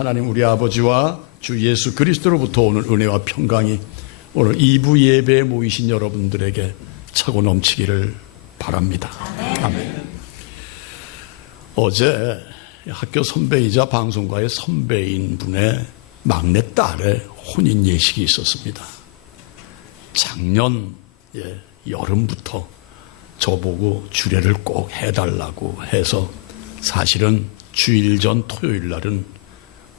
하나님 우리 아버지와 주 예수 그리스도로부터 오는 은혜와 평강이 오늘 2부 예배에 모이신 여러분들에게 차고 넘치기를 바랍니다. 아멘. 어제 학교 선배이자 방송가의 선배인 분의 막내딸의 혼인 예식이 있었습니다. 작년 여름부터 저보고 주례를 꼭 해달라고 해서 사실은 주일 전 토요일 날은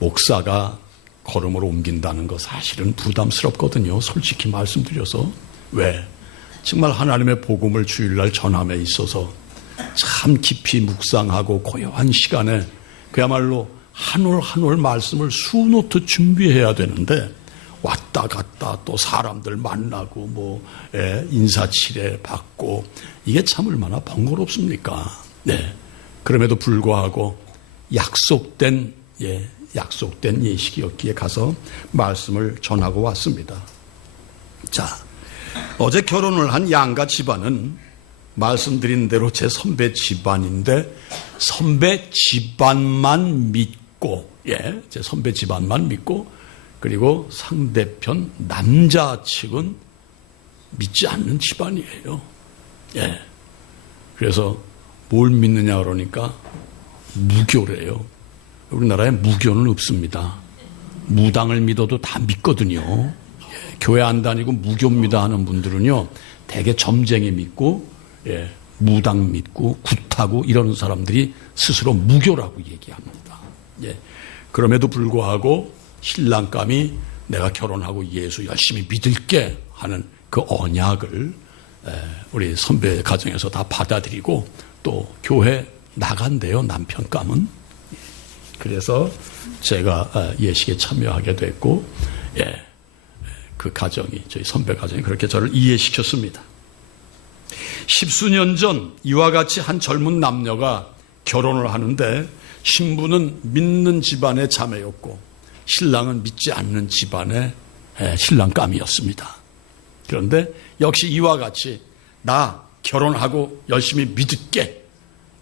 목사가 걸음으로 옮긴다는 거 사실은 부담스럽거든요. 솔직히 말씀드려서. 왜? 정말 하나님의 복음을 주일날 전함에 있어서 참 깊이 묵상하고 고요한 시간에 그야말로 한 올 한 올 말씀을 수노트 준비해야 되는데 왔다 갔다 또 사람들 만나고 인사치레 받고 이게 참 얼마나 번거롭습니까? 네. 그럼에도 불구하고 약속된 예식이었기에 가서 말씀을 전하고 왔습니다. 자, 어제 결혼을 한 양가 집안은 말씀드린 대로 제 선배 집안인데 선배 집안만 믿고 제 선배 집안만 믿고 그리고 상대편 남자 측은 믿지 않는 집안이에요. 그래서 뭘 믿느냐 그러니까 무교래요. 우리나라에 무교는 없습니다. 무당을 믿어도 다 믿거든요. 교회 안 다니고 무교입니다 하는 분들은요, 대개 점쟁이 믿고, 무당 믿고, 굿하고 이런 사람들이 스스로 무교라고 얘기합니다. 그럼에도 불구하고 신랑감이 내가 결혼하고 예수 열심히 믿을게 하는 그 언약을 우리 선배 가정에서 다 받아들이고 또 교회 나간대요, 남편감은. 그래서 제가 예식에 참여하게 됐고, 그 가정이, 저희 선배 가정이 그렇게 저를 이해시켰습니다. 10수년 전 이와 같이 한 젊은 남녀가 결혼을 하는데 신부는 믿는 집안의 자매였고 신랑은 믿지 않는 집안의 신랑감이었습니다. 그런데 역시 이와 같이 나 결혼하고 열심히 믿을게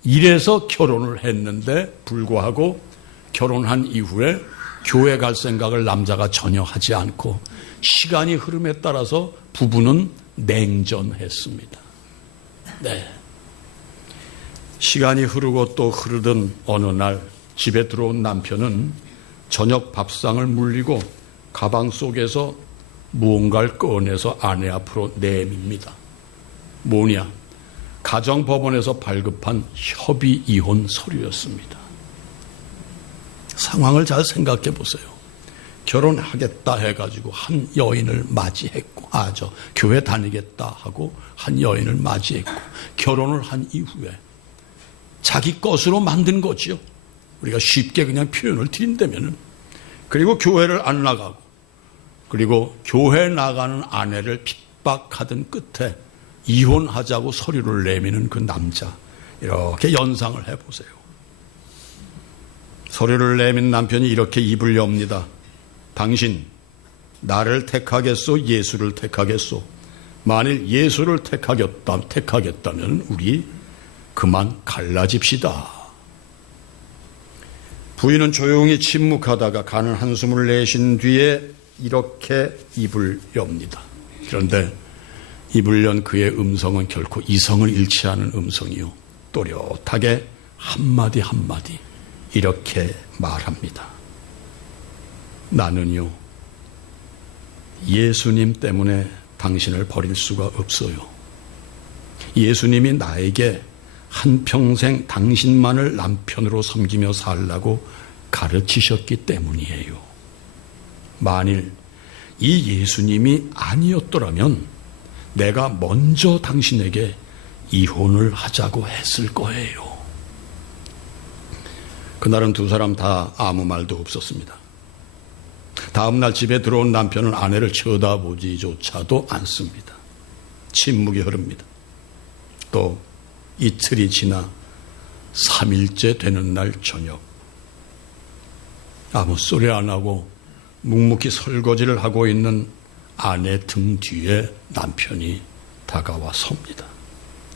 이래서 결혼을 했는데 불구하고 결혼한 이후에 교회 갈 생각을 남자가 전혀 하지 않고 시간이 흐름에 따라서 부부는 냉전했습니다. 시간이 흐르고 또 흐르던 어느 날 집에 들어온 남편은 저녁 밥상을 물리고 가방 속에서 무언가를 꺼내서 아내 앞으로 내밉니다. 뭐냐? 가정법원에서 발급한 협의 이혼 서류였습니다. 상황을 잘 생각해 보세요. 결혼하겠다 해가지고 한 여인을 맞이했고, 교회 다니겠다 하고 한 여인을 맞이했고, 결혼을 한 이후에 자기 것으로 만든 거지요. 우리가 쉽게 그냥 표현을 드린다면은. 그리고 교회를 안 나가고, 그리고 교회 나가는 아내를 핍박하던 끝에 이혼하자고 서류를 내미는 그 남자. 이렇게 연상을 해보세요. 서류를 내민 남편이 이렇게 입을 엽니다. 당신 나를 택하겠소? 예수를 택하겠소? 만일 예수를 택하겠다면 우리 그만 갈라집시다. 부인은 조용히 침묵하다가 가는 한숨을 내쉰 뒤에 이렇게 입을 엽니다. 그런데 입을 연 그의 음성은 결코 이성을 잃지 않은 음성이요, 또렷하게 한마디 한마디 이렇게 말합니다. 나는요, 예수님 때문에 당신을 버릴 수가 없어요. 예수님이 나에게 한평생 당신만을 남편으로 섬기며 살라고 가르치셨기 때문이에요. 만일 이 예수님이 아니었더라면 내가 먼저 당신에게 이혼을 하자고 했을 거예요. 그날은 두 사람 다 아무 말도 없었습니다. 다음날 집에 들어온 남편은 아내를 쳐다보지조차도 않습니다. 침묵이 흐릅니다. 또 이틀이 지나 3일째 되는 날 저녁, 아무 소리 안 하고 묵묵히 설거지를 하고 있는 아내 등 뒤에 남편이 다가와 섭니다.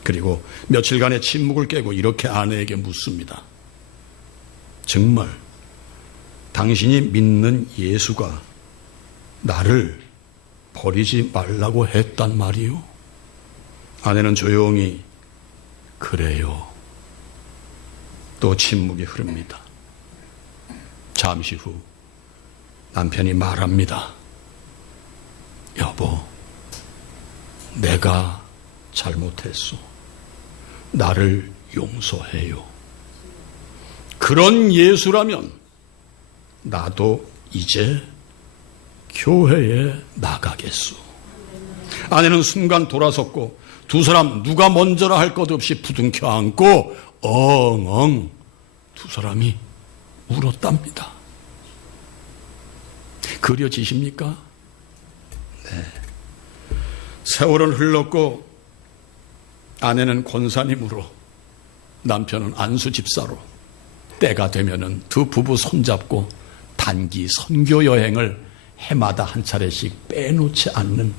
그리고 며칠간의 침묵을 깨고 이렇게 아내에게 묻습니다. 정말 당신이 믿는 예수가 나를 버리지 말라고 했단 말이요. 아내는 조용히 그래요. 또 침묵이 흐릅니다. 잠시 후 남편이 말합니다. 여보, 내가 잘못했소. 나를 용서해요. 그런 예수라면 나도 이제 교회에 나가겠소. 아내는 순간 돌아섰고 두 사람 누가 먼저라 할 것 없이 부둥켜 안고 엉엉 두 사람이 울었답니다. 그려지십니까? 네. 세월은 흘렀고 아내는 권사님으로, 남편은 안수 집사로, 때가 되면은 두 부부 손잡고 단기 선교 여행을 해마다 한 차례씩 빼놓지 않는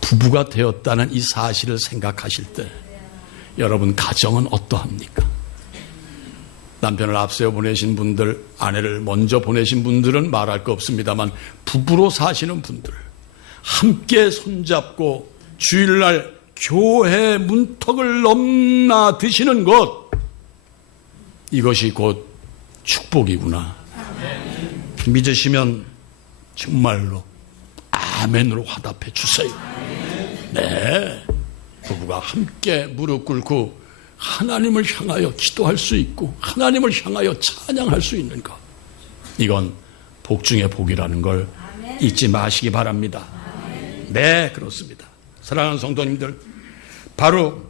부부가 되었다는 이 사실을 생각하실 때 여러분 가정은 어떠합니까? 남편을 앞세워 보내신 분들, 아내를 먼저 보내신 분들은 말할 거 없습니다만 부부로 사시는 분들, 함께 손잡고 주일날 교회 문턱을 넘나드시는 것, 이것이 곧 축복이구나. 믿으시면 정말로 아멘으로 화답해 주세요. 네, 부부가 함께 무릎 꿇고 하나님을 향하여 기도할 수 있고 하나님을 향하여 찬양할 수 있는 것, 이건 복 중에 복이라는 걸 잊지 마시기 바랍니다. 네, 그렇습니다. 사랑하는 성도님들, 바로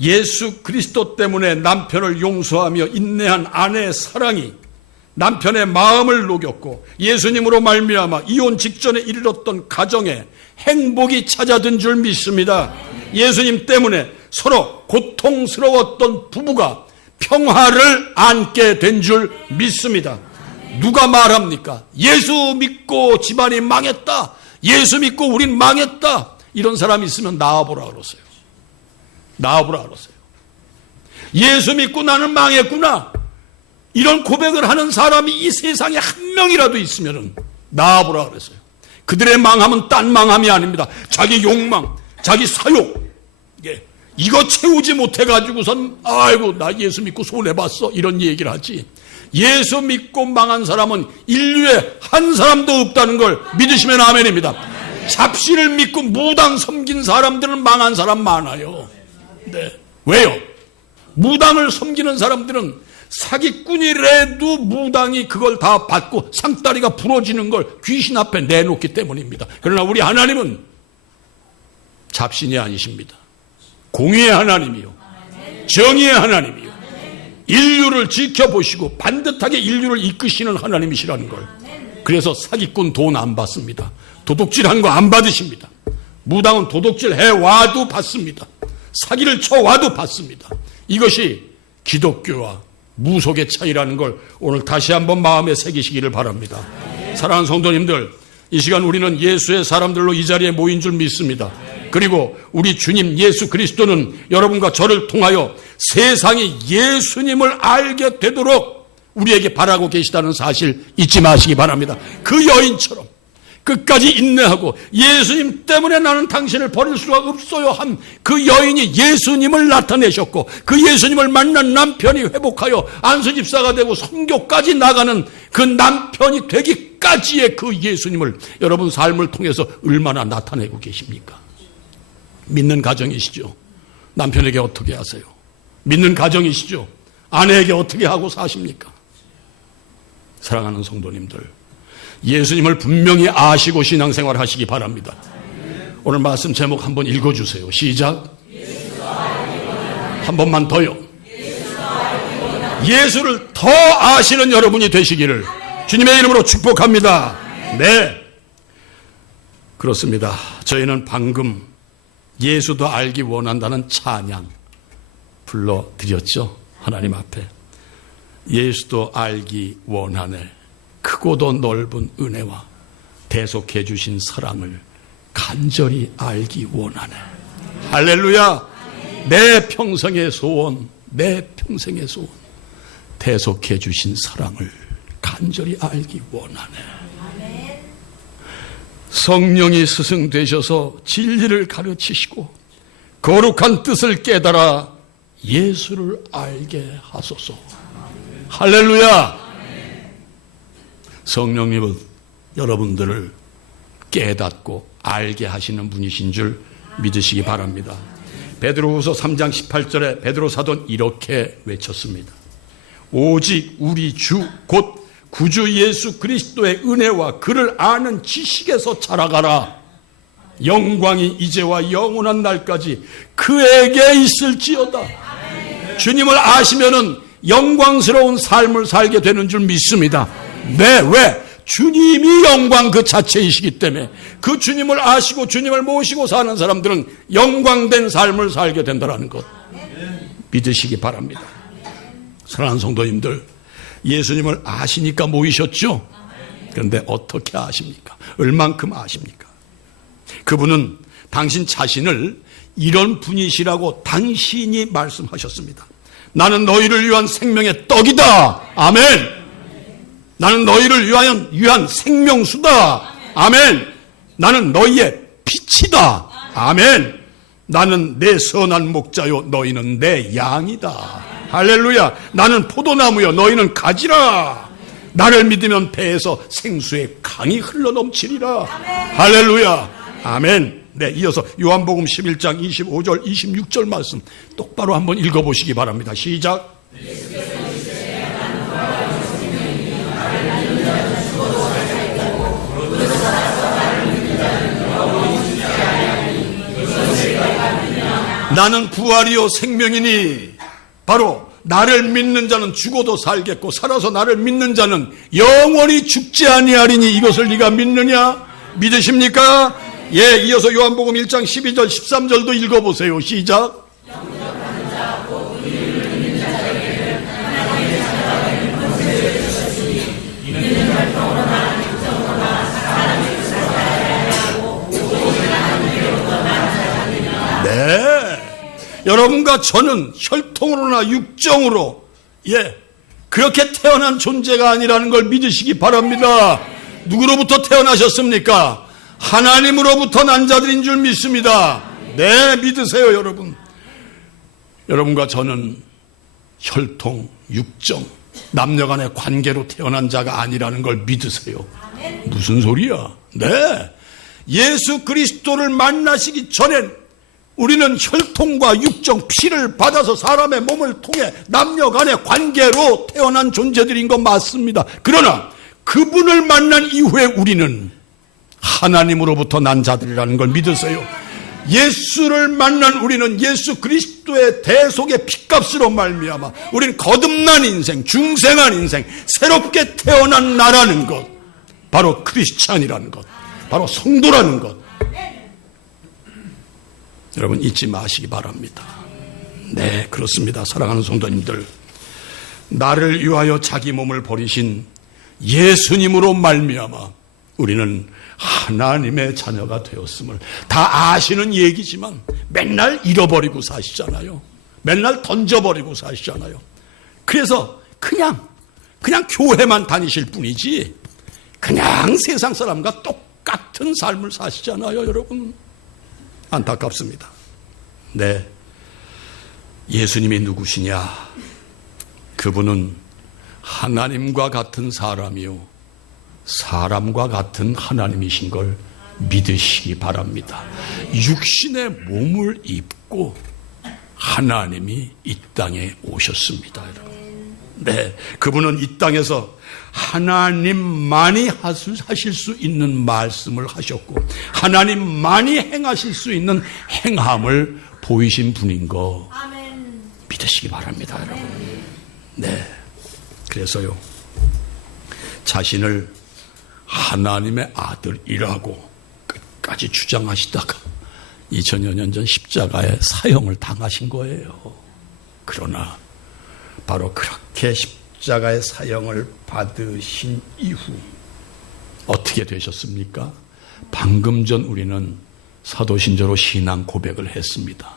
예수 그리스도 때문에 남편을 용서하며 인내한 아내의 사랑이 남편의 마음을 녹였고 예수님으로 말미암아 이혼 직전에 이르렀던 가정에 행복이 찾아든 줄 믿습니다. 예수님 때문에 서로 고통스러웠던 부부가 평화를 안게 된 줄 믿습니다. 누가 말합니까? 예수 믿고 집안이 망했다, 예수 믿고 우린 망했다, 이런 사람이 있으면 나와보라 그러세요. 나와보라 그러세요. 예수 믿고 나는 망했구나, 이런 고백을 하는 사람이 이 세상에 한 명이라도 있으면 나와보라 그랬어요. 그들의 망함은 딴 망함이 아닙니다. 자기 욕망, 자기 사욕, 이거 채우지 못해가지고선 아이고 나 예수 믿고 손해봤어, 이런 얘기를 하지. 예수 믿고 망한 사람은 인류에 한 사람도 없다는 걸 믿으시면 아멘입니다. 잡신을 믿고 무당 섬긴 사람들은 망한 사람 많아요. 네. 왜요? 무당을 섬기는 사람들은 사기꾼이라도 무당이 그걸 다 받고 상다리가 부러지는 걸 귀신 앞에 내놓기 때문입니다. 그러나 우리 하나님은 잡신이 아니십니다. 공의의 하나님이요, 정의의 하나님이요, 인류를 지켜보시고 반듯하게 인류를 이끄시는 하나님이시라는 걸. 그래서 사기꾼 돈 안 받습니다. 도둑질한 거 안 받으십니다. 무당은 도둑질 해와도 받습니다. 사기를 쳐와도 받습니다. 이것이 기독교와 무속의 차이라는 걸 오늘 다시 한번 마음에 새기시기를 바랍니다. 사랑하는 성도님들, 이 시간 우리는 예수의 사람들로 이 자리에 모인 줄 믿습니다. 그리고 우리 주님 예수 그리스도는 여러분과 저를 통하여 세상이 예수님을 알게 되도록 우리에게 바라고 계시다는 사실 잊지 마시기 바랍니다. 그 여인처럼 끝까지 인내하고 예수님 때문에 나는 당신을 버릴 수가 없어요 한 그 여인이 예수님을 나타내셨고, 그 예수님을 만난 남편이 회복하여 안수집사가 되고 선교까지 나가는 그 남편이 되기까지의 그 예수님을 여러분 삶을 통해서 얼마나 나타내고 계십니까? 믿는 가정이시죠? 남편에게 어떻게 하세요? 믿는 가정이시죠? 아내에게 어떻게 하고 사십니까? 사랑하는 성도님들, 예수님을 분명히 아시고 신앙생활 하시기 바랍니다. 오늘 말씀 제목 한번 읽어주세요. 시작. 한 번만 더요. 예수를 더 아시는 여러분이 되시기를 주님의 이름으로 축복합니다. 네, 그렇습니다. 저희는 방금 예수도 알기 원한다는 찬양 불러드렸죠. 하나님 앞에 예수도 알기 원하네, 크고도 넓은 은혜와 대속해 주신 사랑을 간절히 알기 원하네. 할렐루야. 내 평생의 소원, 내 평생의 소원, 대속해 주신 사랑을 간절히 간절히 알기 원하네. 성령이 스승 되셔서 진리를 가르치시고 거룩한 뜻을 깨달아 예수를 알게 하소서. 할렐루야. 성령님은 여러분들을 깨닫고 알게 하시는 분이신 줄 믿으시기 바랍니다. 베드로후서 3장 18절에 베드로 사도는 이렇게 외쳤습니다. 오직 우리 주 곧 구주 예수 그리스도의 은혜와 그를 아는 지식에서 자라가라. 영광이 이제와 영원한 날까지 그에게 있을지어다. 주님을 아시면은 영광스러운 삶을 살게 되는 줄 믿습니다. 네, 왜? 주님이 영광 그 자체이시기 때문에 그 주님을 아시고 주님을 모시고 사는 사람들은 영광된 삶을 살게 된다는 것 믿으시기 바랍니다. 사랑하는 성도님들, 예수님을 아시니까 모이셨죠? 그런데 어떻게 아십니까? 얼만큼 아십니까? 그분은 당신 자신을 이런 분이시라고 당신이 말씀하셨습니다. 나는 너희를 위한 생명의 떡이다. 아멘. 나는 너희를 위한 생명수다. 아멘. 나는 너희의 빛이다. 아멘. 나는 내 선한 목자요 너희는 내 양이다. 할렐루야. 나는 포도나무요 너희는 가지라. 나를 믿으면 배에서 생수의 강이 흘러넘치리라. 할렐루야. 아멘. 네, 이어서 요한복음 11장 25절 26절 말씀 똑바로 한번 읽어보시기 바랍니다. 시작. 나는 부활이요 생명이니 바로 나를 믿는 자는 죽어도 살겠고 살아서 나를 믿는 자는 영원히 죽지 아니하리니 이것을 네가 믿느냐? 믿으십니까? 예, 이어서 요한복음 1장 12절 13절도 읽어보세요. 시작. 여러분과 저는 혈통으로나 육정으로 그렇게 태어난 존재가 아니라는 걸 믿으시기 바랍니다. 누구로부터 태어나셨습니까? 하나님으로부터 난 자들인 줄 믿습니다. 네, 믿으세요. 여러분과 저는 혈통, 육정, 남녀간의 관계로 태어난 자가 아니라는 걸 믿으세요. 무슨 소리야? 네, 예수 그리스도를 만나시기 전엔 우리는 혈통과 육정, 피를 받아서 사람의 몸을 통해 남녀 간의 관계로 태어난 존재들인 건 맞습니다. 그러나 그분을 만난 이후에 우리는 하나님으로부터 난 자들이라는 걸 믿으세요. 예수를 만난 우리는 예수 그리스도의 대속의 피값으로 말미암아 우리는 거듭난 인생, 중생한 인생, 새롭게 태어난 나라는 것, 바로 크리스찬이라는 것, 바로 성도라는 것, 여러분 잊지 마시기 바랍니다. 네, 그렇습니다. 사랑하는 성도님들, 나를 위하여 자기 몸을 버리신 예수님으로 말미암아 우리는 하나님의 자녀가 되었음을 다 아시는 얘기지만 맨날 잃어버리고 사시잖아요. 맨날 던져버리고 사시잖아요. 그래서 그냥 교회만 다니실 뿐이지 그냥 세상 사람과 똑같은 삶을 사시잖아요. 여러분 안타깝습니다. 네, 예수님이 누구시냐? 그분은 하나님과 같은 사람이요 사람과 같은 하나님이신 걸 믿으시기 바랍니다. 육신의 몸을 입고 하나님이 이 땅에 오셨습니다. 네, 그분은 이 땅에서 하나님만이 하실 수 있는 말씀을 하셨고 하나님만이 행하실 수 있는 행함을 보이신 분인 거 믿으시기 바랍니다. 여러분. 네, 그래서요 자신을 하나님의 아들이라고 끝까지 주장하시다가 2000여 년 전 십자가에 사형을 당하신 거예요. 그러나 바로 그렇게 십자가의 사형을 받으신 이후 어떻게 되셨습니까? 방금 전 우리는 사도신조로 신앙 고백을 했습니다.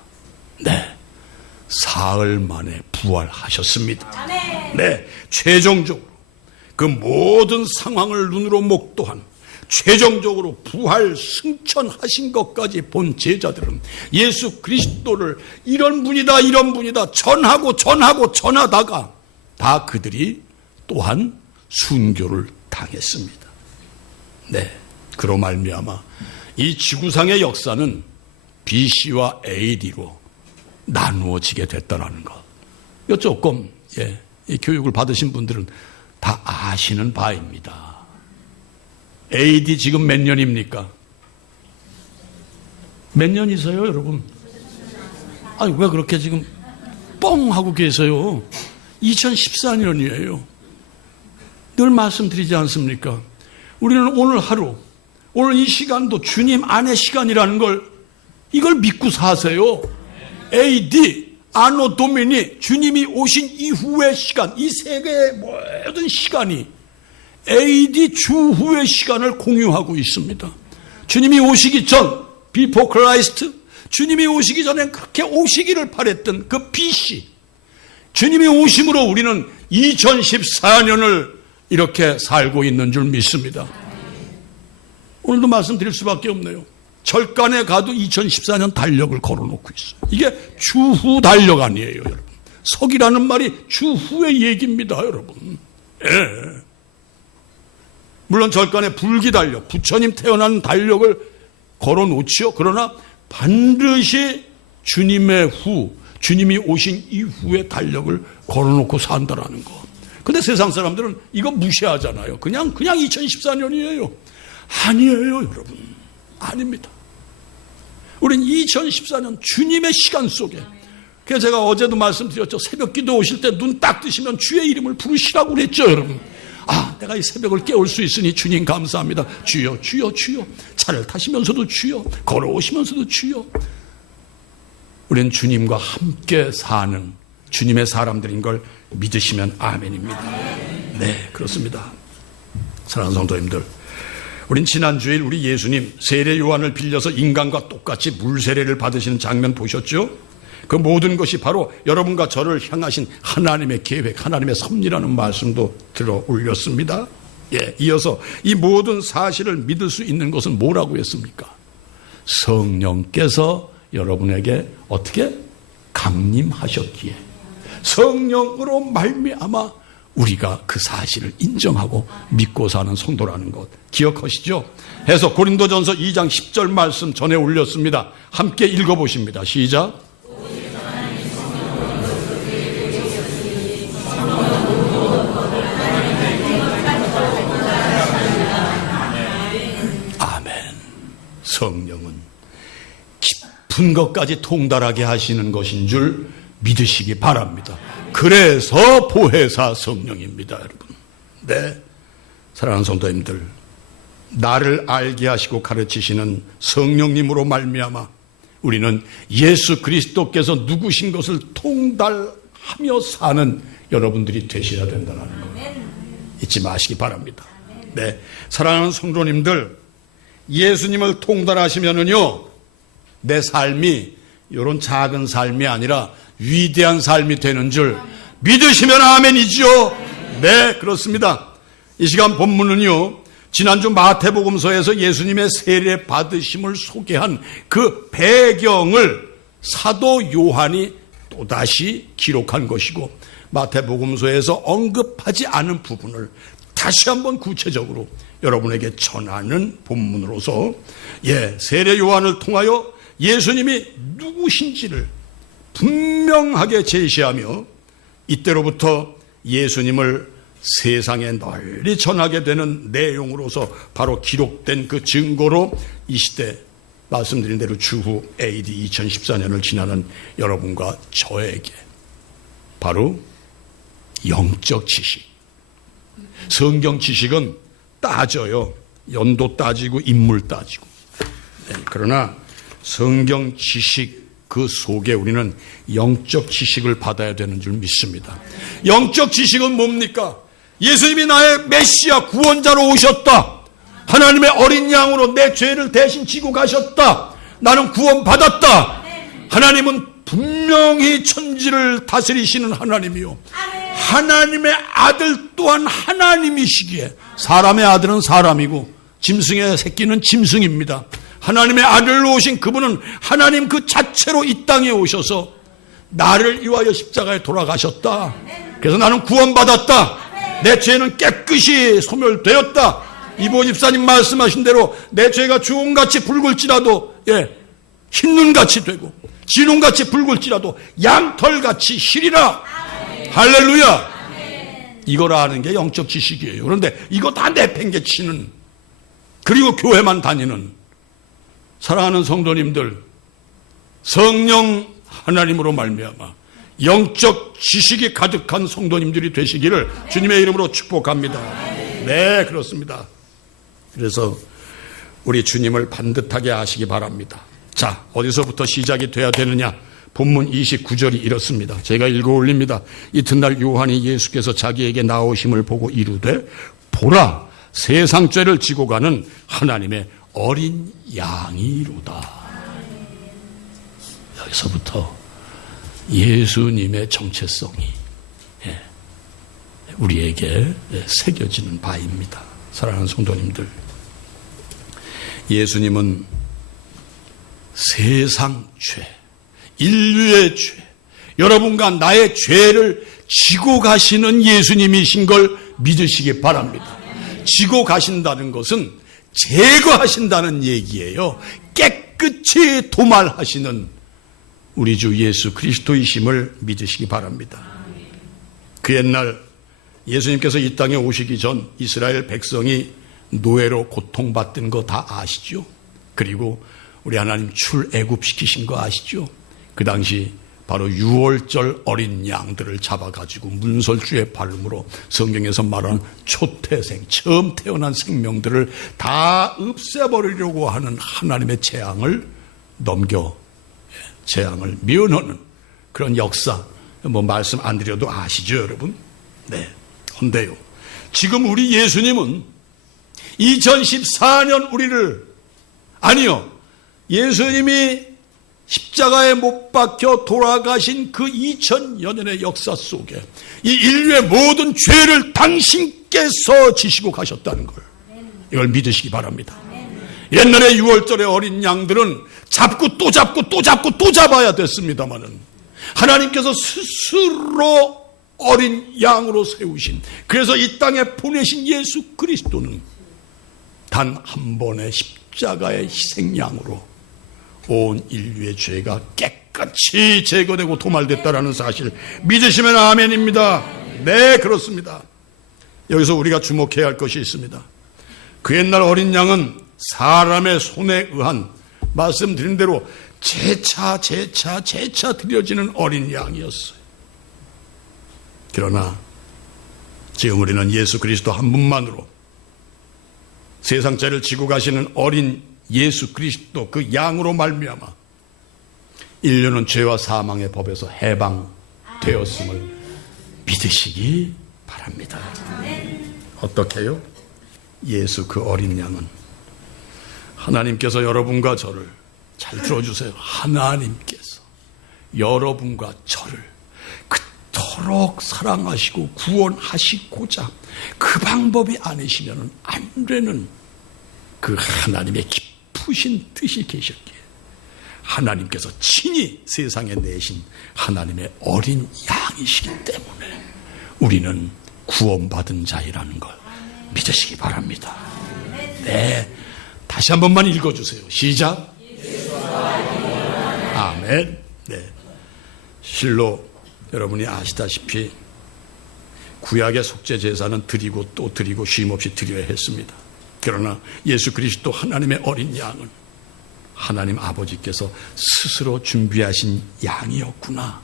네, 사흘 만에 부활하셨습니다. 네, 최종적으로 그 모든 상황을 눈으로 목도한 최종적으로 부활 승천하신 것까지 본 제자들은 예수 그리스도를 이런 분이다 전하다가 다 그들이 또한 순교를 당했습니다. 네, 그로 말미암아 이 지구상의 역사는 BC와 AD로 나누어지게 됐다는 것. 이거 조금 이 교육을 받으신 분들은 다 아시는 바입니다. AD 지금 몇 년입니까? 몇 년이세요, 여러분? 아니, 왜 그렇게 지금 뻥 하고 계세요? 2014년이에요. 늘 말씀드리지 않습니까? 우리는 오늘 하루, 오늘 이 시간도 주님 안의 시간이라는 이걸 믿고 사세요. AD, 아노 도미니, 주님이 오신 이후의 시간, 이 세계의 모든 시간이 AD 주후의 시간을 공유하고 있습니다. 주님이 오시기 전, Before Christ, 주님이 오시기 전에 그렇게 오시기를 바랬던 그 BC, 주님이 오심으로 우리는 2014년을 이렇게 살고 있는 줄 믿습니다. 오늘도 말씀드릴 수밖에 없네요. 절간에 가도 2014년 달력을 걸어놓고 있어요. 이게 주후 달력 아니에요, 여러분. 석이라는 말이 주후의 얘기입니다, 여러분. 예. 물론 절간에 불기 달력, 부처님 태어난 달력을 걸어놓지요. 그러나 반드시 주님의 후, 주님이 오신 이후의 달력을 걸어놓고 산다라는 거. 근데 세상 사람들은 이거 무시하잖아요. 그냥 2014년이에요. 아니에요, 여러분. 아닙니다. 우린 2014년 주님의 시간 속에, 그래서 제가 어제도 말씀드렸죠. 새벽 기도 오실 때 눈 딱 뜨시면 주의 이름을 부르시라고 그랬죠, 여러분. 아, 내가 이 새벽을 깨울 수 있으니 주님 감사합니다. 주여, 주여, 주여. 차를 타시면서도 주여, 걸어오시면서도 주여. 우린 주님과 함께 사는 주님의 사람들인 걸 믿으시면 아멘입니다. 네, 그렇습니다. 사랑하는 성도님들, 우린 지난 주일 우리 예수님 세례 요한을 빌려서 인간과 똑같이 물세례를 받으시는 장면 보셨죠? 그 모든 것이 바로 여러분과 저를 향하신 하나님의 계획, 하나님의 섭리라는 말씀도 들어 올렸습니다. 예, 이어서 이 모든 사실을 믿을 수 있는 것은 뭐라고 했습니까? 성령께서 여러분에게 어떻게 강림하셨기에 성령으로 말미암아 우리가 그 사실을 인정하고 믿고 사는 성도라는 것 기억하시죠? 해서 고린도전서 2장 10절 말씀 전해 올렸습니다. 함께 읽어보십니다. 시작. 아멘. 성령은 깊은 것까지 통달하게 하시는 것인 줄 믿으시기 바랍니다. 그래서 보혜사 성령입니다, 여러분. 네, 사랑하는 성도님들, 나를 알게 하시고 가르치시는 성령님으로 말미암아 우리는 예수 그리스도께서 누구신 것을 통달하며 사는 여러분들이 되셔야 된다는 것 잊지 마시기 바랍니다. 네, 사랑하는 성도님들, 예수님을 통달하시면은요, 내 삶이 이런 작은 삶이 아니라 위대한 삶이 되는 줄 믿으시면 아멘이지요. 네, 그렇습니다. 이 시간 본문은요, 지난주 마태복음서에서 예수님의 세례 받으심을 소개한 그 배경을 사도 요한이 또다시 기록한 것이고, 마태복음서에서 언급하지 않은 부분을 다시 한번 구체적으로 여러분에게 전하는 본문으로서, 세례 요한을 통하여 예수님이 누구신지를 분명하게 제시하며 이때로부터 예수님을 세상에 널리 전하게 되는 내용으로서 바로 기록된 그 증거로 이 시대 말씀드린 대로 주후 AD 2014년을 지나는 여러분과 저에게 바로 영적 지식, 성경 지식은 따져요. 연도 따지고 인물 따지고. 네, 그러나 성경 지식 그 속에 우리는 영적 지식을 받아야 되는 줄 믿습니다. 영적 지식은 뭡니까? 예수님이 나의 메시아 구원자로 오셨다. 하나님의 어린 양으로 내 죄를 대신 지고 가셨다. 나는 구원받았다. 하나님은 분명히 천지를 다스리시는 하나님이요, 하나님의 아들 또한 하나님이시기에, 사람의 아들은 사람이고 짐승의 새끼는 짐승입니다. 하나님의 아들로 오신 그분은 하나님 그 자체로 이 땅에 오셔서 나를 위하여 십자가에 돌아가셨다. 그래서 나는 구원받았다. 내 죄는 깨끗이 소멸되었다. 이보 집사님 말씀하신 대로 내 죄가 주홍같이 붉을지라도 흰눈같이 되고 진홍같이 붉을지라도 양털같이 희리라. 할렐루야. 이걸 아는 게 영적 지식이에요. 그런데 이거 다 내팽개치는, 그리고 교회만 다니는 사랑하는 성도님들, 성령 하나님으로 말미암아 영적 지식이 가득한 성도님들이 되시기를 주님의 이름으로 축복합니다. 네, 그렇습니다. 그래서 우리 주님을 반듯하게 아시기 바랍니다. 자, 어디서부터 시작이 돼야 되느냐? 본문 29절이 이렇습니다. 제가 읽어 올립니다. 이튿날 요한이 예수께서 자기에게 나오심을 보고 이르되, 보라, 세상 죄를 지고 가는 하나님의 어린 양이로다. 여기서부터 예수님의 정체성이 우리에게 새겨지는 바입니다. 사랑하는 성도님들, 예수님은 세상 죄, 인류의 죄, 여러분과 나의 죄를 지고 가시는 예수님이신 걸 믿으시기 바랍니다. 지고 가신다는 것은 제거하신다는 얘기예요. 깨끗이 도말하시는 우리 주 예수 그리스도이심을 믿으시기 바랍니다. 그 옛날 예수님께서 이 땅에 오시기 전 이스라엘 백성이 노예로 고통받던 거 다 아시죠? 그리고 우리 하나님 출애굽시키신 거 아시죠? 그 당시 바로 유월절 어린 양들을 잡아가지고 문설주의 발음으로 성경에서 말하는 초태생, 처음 태어난 생명들을 다 없애버리려고 하는 하나님의 재앙을 재앙을 면하는 그런 역사, 말씀 안 드려도 아시죠, 여러분? 네. 근데요, 지금 우리 예수님은 2014년 예수님이 십자가에 못 박혀 돌아가신 그 2000여 년의 역사 속에 이 인류의 모든 죄를 당신께서 지시고 가셨다는 걸, 이걸 믿으시기 바랍니다. 옛날에 6월절의 어린 양들은 잡고 또 잡고 또 잡고 또 잡아야 됐습니다마는 하나님께서 스스로 어린 양으로 세우신, 그래서 이 땅에 보내신 예수 그리스도는 단 한 번의 십자가의 희생양으로 온 인류의 죄가 깨끗이 제거되고 도말됐다라는 사실 믿으시면 아멘입니다. 네, 그렇습니다. 여기서 우리가 주목해야 할 것이 있습니다. 그 옛날 어린 양은 사람의 손에 의한, 말씀드린 대로 재차 드려지는 어린 양이었어요. 그러나 지금 우리는 예수 그리스도 한 분만으로 세상 죄를 지고 가시는 어린 예수 그리스도 그 양으로 말미암아 인류는 죄와 사망의 법에서 해방되었음을 믿으시기 바랍니다. 어떻게요? 예수 그 어린 양은 하나님께서 여러분과 저를, 잘 들어주세요, 하나님께서 여러분과 저를 그토록 사랑하시고 구원하시고자 그 방법이 아니시면 안 되는 그 하나님의 깊으신 뜻이 계셨기에 하나님께서 친히 세상에 내신 하나님의 어린 양이시기 때문에 우리는 구원받은 자이라는 걸 믿으시기 바랍니다. 네, 다시 한 번만 읽어주세요. 시작. 아멘. 네, 실로 여러분이 아시다시피 구약의 속죄 제사는 드리고 또 드리고 쉼없이 드려야 했습니다. 그러나 예수 그리스도 하나님의 어린 양은 하나님 아버지께서 스스로 준비하신 양이었구나.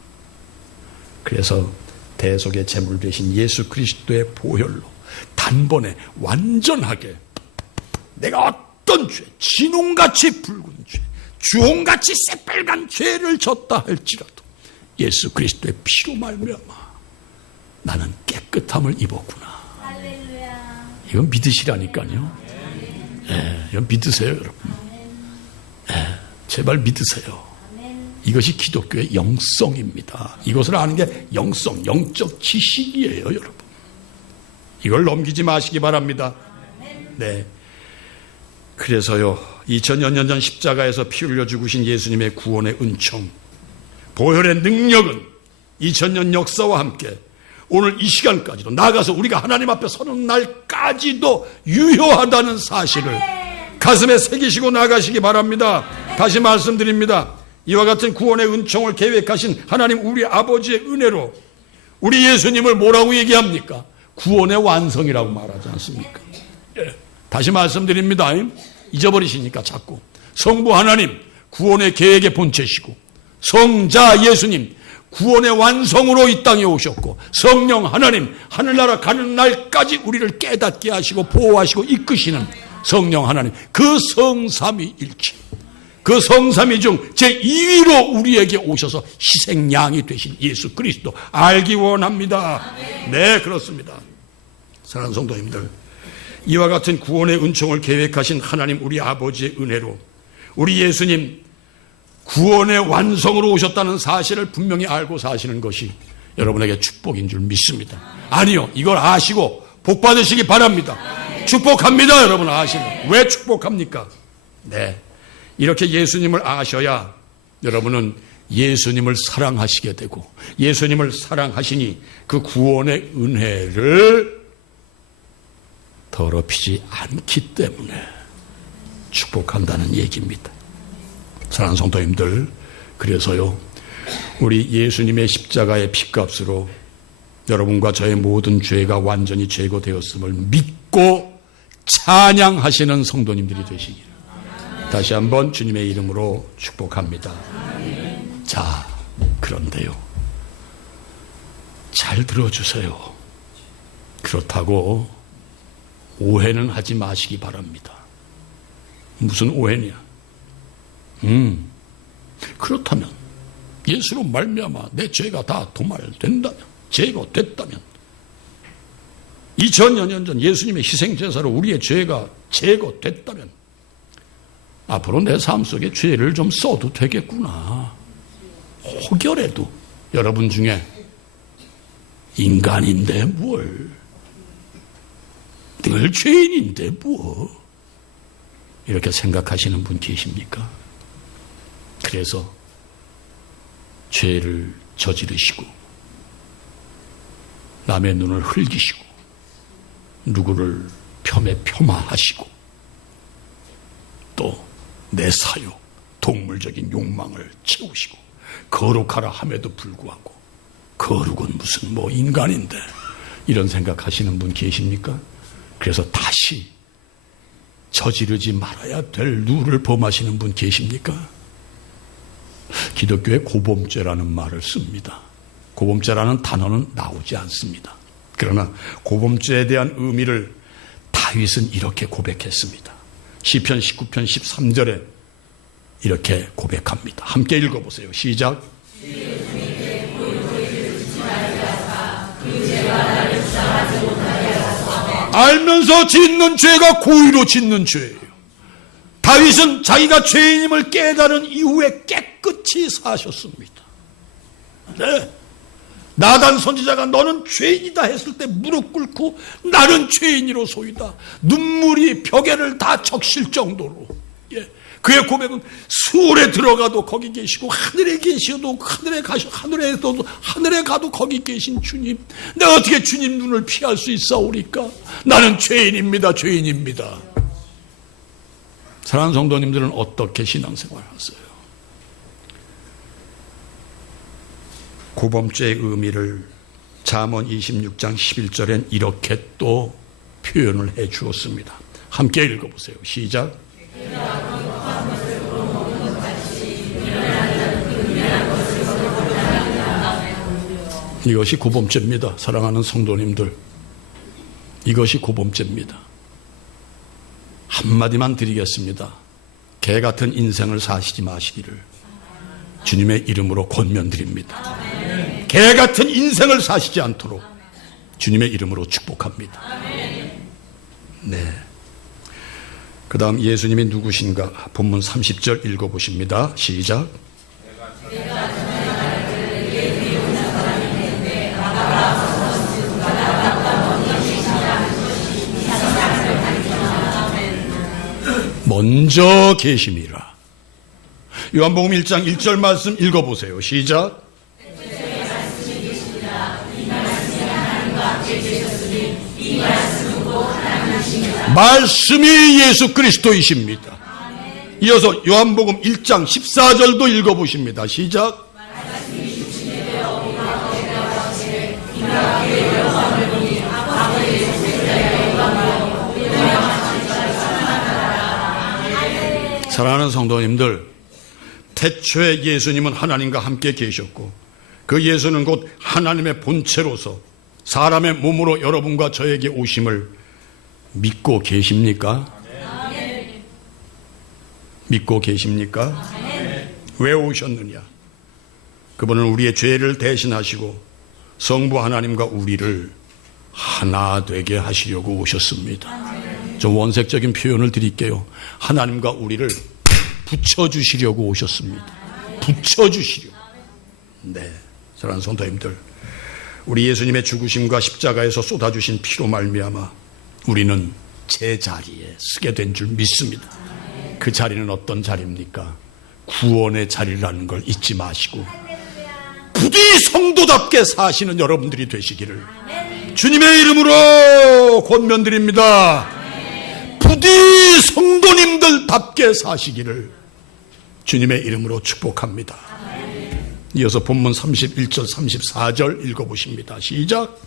그래서 대속의 제물 되신 예수 그리스도의 보혈로 단번에 완전하게 내가 어떤 죄, 진홍같이 붉은 죄, 주홍같이 새빨간 죄를 졌다 할지라도 예수 그리스도의 피로 말미암아 나는 깨끗함을 입었구나. 할렐루야. 이건 믿으시라니까요. 이건 믿으세요, 여러분. 제발 믿으세요. 이것이 기독교의 영성입니다. 이것을 아는 게 영성, 영적 지식이에요, 여러분. 이걸 넘기지 마시기 바랍니다. 네. 그래서요, 2000여 년 전 십자가에서 피 흘려 죽으신 예수님의 구원의 은총, 보혈의 능력은 2000년 역사와 함께 오늘 이 시간까지도, 나아가서 우리가 하나님 앞에 서는 날까지도 유효하다는 사실을 가슴에 새기시고 나가시기 바랍니다. 다시 말씀드립니다. 이와 같은 구원의 은총을 계획하신 하나님 우리 아버지의 은혜로 우리 예수님을 뭐라고 얘기합니까? 구원의 완성이라고 말하지 않습니까? 예. 다시 말씀드립니다. 잊어버리시니까 자꾸. 성부 하나님 구원의 계획의 본체시고, 성자 예수님 구원의 완성으로 이 땅에 오셨고, 성령 하나님 하늘나라 가는 날까지 우리를 깨닫게 하시고 보호하시고 이끄시는 성령 하나님, 그 성삼위일체, 그 성삼위 중 제2위로 우리에게 오셔서 희생양이 되신 예수 그리스도 알기 원합니다. 네, 그렇습니다. 사랑하는 성도님들, 이와 같은 구원의 은총을 계획하신 하나님 우리 아버지의 은혜로 우리 예수님 구원의 완성으로 오셨다는 사실을 분명히 알고 사시는 것이 여러분에게 축복인 줄 믿습니다. 아니요, 이걸 아시고 복 받으시기 바랍니다. 축복합니다. 여러분 아시는. 왜 축복합니까? 네, 이렇게 예수님을 아셔야 여러분은 예수님을 사랑하시게 되고, 예수님을 사랑하시니 그 구원의 은혜를 더럽히지 않기 때문에 축복한다는 얘기입니다. 사랑하는 성도님들, 그래서요, 우리 예수님의 십자가의 피값으로 여러분과 저의 모든 죄가 완전히 제거되었음을 믿고 찬양하시는 성도님들이 되시기를 다시 한번 주님의 이름으로 축복합니다. 자, 그런데요, 잘 들어주세요. 그렇다고 오해는 하지 마시기 바랍니다. 무슨 오해냐? 그렇다면 예수로 말미암아 내 죄가 다 도말된다면, 제거됐다면, 2000여 년 전 예수님의 희생제사로 우리의 죄가 제거됐다면 앞으로 내 삶 속에 죄를 좀 써도 되겠구나. 혹여라도 여러분 중에 인간인데 뭘, 늘 죄인인데 뭐, 이렇게 생각하시는 분 계십니까? 그래서 죄를 저지르시고 남의 눈을 흘기시고 누구를 폄하하시고 또 내 사욕, 동물적인 욕망을 채우시고 거룩하라 함에도 불구하고 거룩은 무슨 뭐 인간인데, 이런 생각하시는 분 계십니까? 그래서 다시 저지르지 말아야 될 누를 범하시는 분 계십니까? 기독교에 고범죄라는 말을 씁니다. 고범죄라는 단어는 나오지 않습니다. 그러나 고범죄에 대한 의미를 다윗은 이렇게 고백했습니다. 시편 19편 13절에 이렇게 고백합니다. 함께 읽어보세요. 시작. 알면서 짓는 죄가 고의로 짓는 죄예요. 다윗은 자기가 죄인임을 깨달은 이후에 깨끗이 사셨습니다. 네. 나단 선지자가 너는 죄인이다 했을 때 무릎 꿇고 나는 죄인이로소이다, 눈물이 벽에를 다 적실 정도로, 예, 그의 고백은 수월에 들어가도 거기 계시고 하늘에 계셔도 하늘에 가도 거기 계신 주님, 내가 어떻게 주님 눈을 피할 수 있사오리까? 나는 죄인입니다. 죄인입니다. 사랑하는 성도님들은 어떻게 신앙생활 하세요? 고범죄의 의미를 잠언 26장 11절엔 이렇게 또 표현을 해 주었습니다. 함께 읽어보세요. 시작. 이것이 고범죄입니다. 사랑하는 성도님들, 이것이 고범죄입니다. 한마디만 드리겠습니다. 개 같은 인생을 사시지 마시기를 주님의 이름으로 권면드립니다. 개 같은 인생을 사시지 않도록 주님의 이름으로 축복합니다. 네. 그 다음 예수님이 누구신가 본문 30절 읽어보십니다. 시작. 먼저 계심이라. 요한복음 1장 1절 말씀 읽어보세요. 시작. 말씀이 예수 그리스도이십니다. 이어서 요한복음 1장 14절도 읽어보십니다. 시작. 사랑하는 성도님들, 태초에 예수님은 하나님과 함께 계셨고 그 예수는 곧 하나님의 본체로서 사람의 몸으로 여러분과 저에게 오심을 믿고 계십니까? 믿고 계십니까? 왜 오셨느냐? 그분은 우리의 죄를 대신하시고 성부 하나님과 우리를 하나 되게 하시려고 오셨습니다. 좀 원색적인 표현을 드릴게요. 하나님과 우리를 붙여주시려고 오셨습니다. 붙여주시려고. 네, 사랑하는 성도님들, 우리 예수님의 죽으심과 십자가에서 쏟아주신 피로 말미암아 우리는 제자리에 서게 된 줄 믿습니다. 그 자리는 어떤 자리입니까? 구원의 자리라는 걸 잊지 마시고 부디 성도답게 사시는 여러분들이 되시기를 주님의 이름으로 권면드립니다. 부디 성도님들답게 사시기를 주님의 이름으로 축복합니다. 이어서 본문 31절 34절 읽어보십니다. 시작.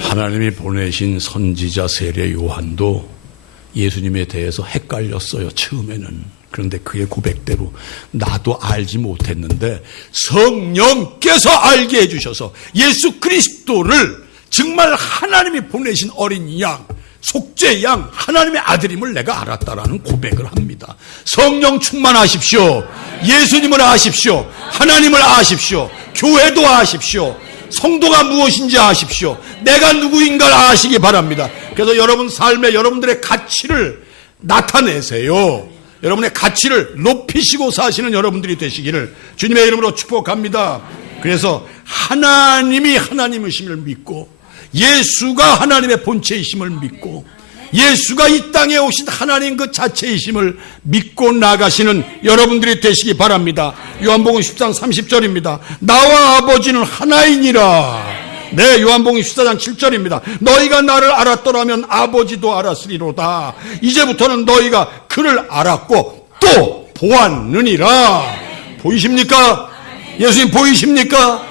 하나님이 보내신 선지자 세례 요한도 예수님에 대해서 헷갈렸어요. 처음에는. 그런데 그의 고백대로 나도 알지 못했는데 성령께서 알게 해주셔서 예수 그리스도를 정말 하나님이 보내신 어린 양, 속죄 양, 하나님의 아들임을 내가 알았다라는 고백을 합니다. 성령 충만하십시오. 예수님을 아십시오. 하나님을 아십시오. 교회도 아십시오. 성도가 무엇인지 아십시오. 내가 누구인가를 아시기 바랍니다. 그래서 여러분 삶에 여러분들의 가치를 나타내세요. 여러분의 가치를 높이시고 사시는 여러분들이 되시기를 주님의 이름으로 축복합니다. 그래서 하나님이 하나님이심을 믿고 예수가 하나님의 본체이심을 믿고 예수가 이 땅에 오신 하나님 그 자체이심을 믿고 나가시는 여러분들이 되시기 바랍니다. 요한복음 14장 30절입니다. 나와 아버지는 하나이니라. 네, 요한복음 14장 7절입니다. 너희가 나를 알았더라면 아버지도 알았으리로다. 이제부터는 너희가 그를 알았고 또 보았느니라. 보이십니까? 예수님 보이십니까?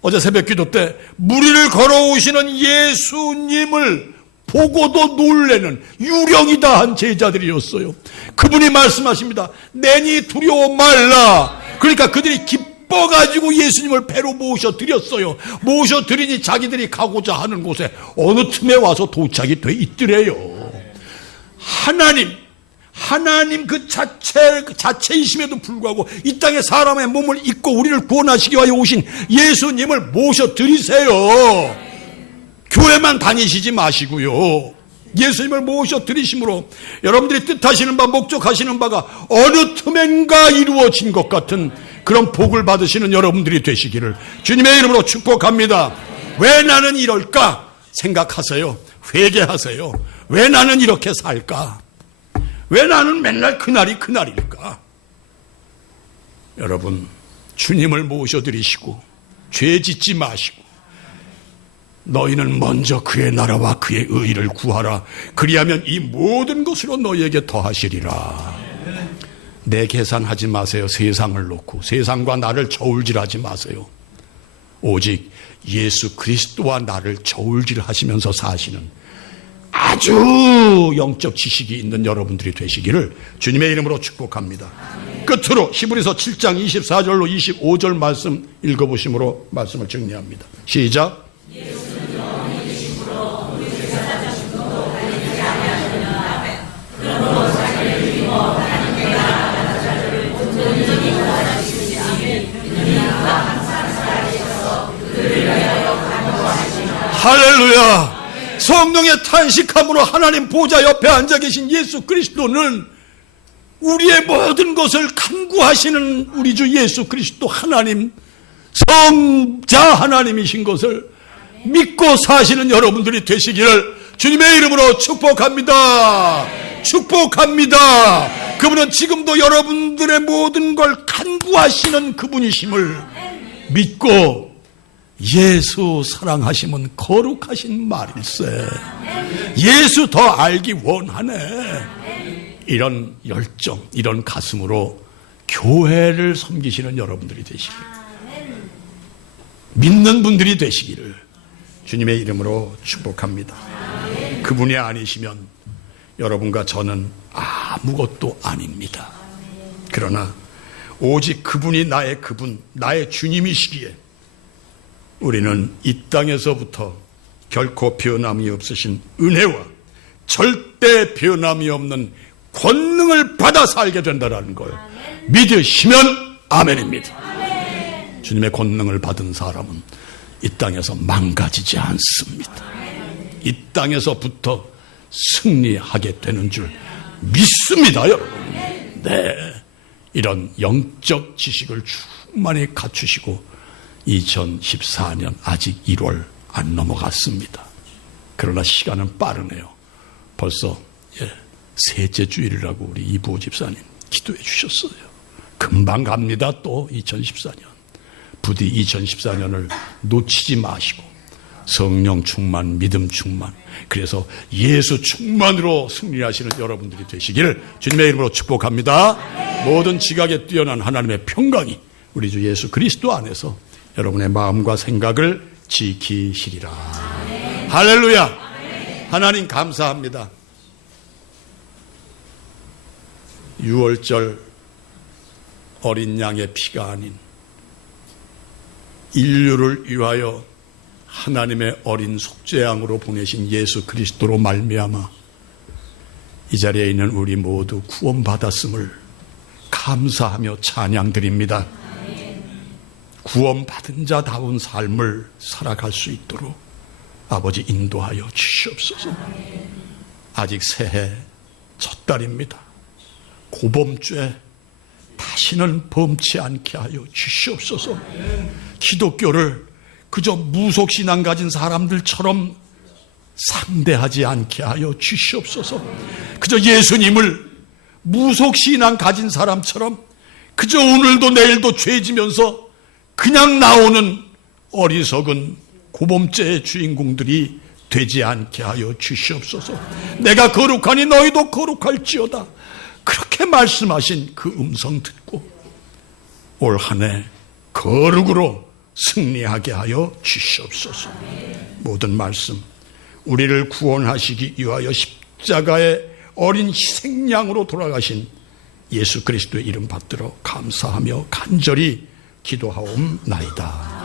어제 새벽 기도 때 물 위를 걸어오시는 예수님을 보고도 놀래는 유령이다 한 제자들이었어요. 그분이 말씀하십니다. 내니 두려워 말라. 그러니까 그들이 기뻐가지고 예수님을 배로 모셔드렸어요. 모셔드리니 자기들이 가고자 하는 곳에 어느 틈에 와서 도착이 돼 있더래요. 하나님 그 자체이심에도 불구하고 이 땅에 사람의 몸을 입고 우리를 구원하시기 위하여 오신 예수님을 모셔드리세요. 교회만 다니시지 마시고요. 예수님을 모셔드리심으로 여러분들이 뜻하시는 바, 목적하시는 바가 어느 틈엔가 이루어진 것 같은 그런 복을 받으시는 여러분들이 되시기를 주님의 이름으로 축복합니다. 왜 나는 이럴까 생각하세요. 회개하세요. 왜 나는 이렇게 살까? 왜 나는 맨날 그날일까? 여러분, 주님을 모셔드리시고 죄 짓지 마시고 너희는 먼저 그의 나라와 그의 의를 구하라. 그리하면 이 모든 것으로 너희에게 더하시리라. 내 계산하지 마세요. 세상을 놓고 세상과 나를 저울질하지 마세요. 오직 예수 그리스도와 나를 저울질하시면서 사시는 아주 영적 지식이 있는 여러분들이 되시기를 주님의 이름으로 축복합니다. 끝으로 히브리서 7장 24절로 25절 말씀 읽어보심으로 말씀을 정리합니다. 시작. 할렐루야. 성령의 탄식함으로 하나님 보좌 옆에 앉아 계신 예수 그리스도는 우리의 모든 것을 간구하시는 우리 주 예수 그리스도 하나님, 성자 하나님이신 것을 믿고 사시는 여러분들이 되시기를 주님의 이름으로 축복합니다. 축복합니다. 그분은 지금도 여러분들의 모든 걸 간구하시는 그분이심을 믿고 예수 사랑하시면 거룩하신 말일세. 예수 더 알기 원하네. 이런 열정, 이런 가슴으로 교회를 섬기시는 여러분들이 되시길, 믿는 분들이 되시기를 주님의 이름으로 축복합니다. 그분이 아니시면 여러분과 저는 아무것도 아닙니다. 그러나 오직 그분이 나의 그분, 나의 주님이시기에 우리는 이 땅에서부터 결코 변함이 없으신 은혜와 절대 변함이 없는 권능을 받아 살게 된다는 걸 믿으시면 아멘입니다. 주님의 권능을 받은 사람은 이 땅에서 망가지지 않습니다. 이 땅에서부터 승리하게 되는 줄 믿습니다, 여러분. 네, 이런 영적 지식을 충만히 갖추시고 2014년 아직 1월 안 넘어갔습니다. 그러나 시간은 빠르네요. 벌써 셋째 주일이라고 우리 이부호 집사님 기도해 주셨어요. 금방 갑니다. 또 2014년. 부디 2014년을 놓치지 마시고 성령 충만, 믿음 충만, 그래서 예수 충만으로 승리하시는 여러분들이 되시기를 주님의 이름으로 축복합니다. 모든 지각에 뛰어난 하나님의 평강이 우리 주 예수 그리스도 안에서 여러분의 마음과 생각을 지키시리라. 할렐루야. 하나님 감사합니다. 6월절 어린 양의 피가 아닌 인류를 위하여 하나님의 어린 속죄양으로 보내신 예수 그리스도로 말미암아 이 자리에 있는 우리 모두 구원받았음을 감사하며 찬양드립니다. 구원받은 자다운 삶을 살아갈 수 있도록 아버지 인도하여 주시옵소서. 아직 새해 첫 달입니다. 고범죄 다시는 범치 않게 하여 주시옵소서. 기독교를 그저 무속신앙 가진 사람들처럼 상대하지 않게 하여 주시옵소서. 그저 예수님을 무속신앙 가진 사람처럼 그저 오늘도 내일도 죄지면서 그냥 나오는 어리석은 고범죄의 주인공들이 되지 않게 하여 주시옵소서. 내가 거룩하니 너희도 거룩할지어다. 그렇게 말씀하신 그 음성 듣고 올 한 해 거룩으로 승리하게 하여 주시옵소서. 모든 말씀 우리를 구원하시기 위하여 십자가의 어린 희생양으로 돌아가신 예수 그리스도의 이름 받들어 감사하며 간절히 기도하옵나이다.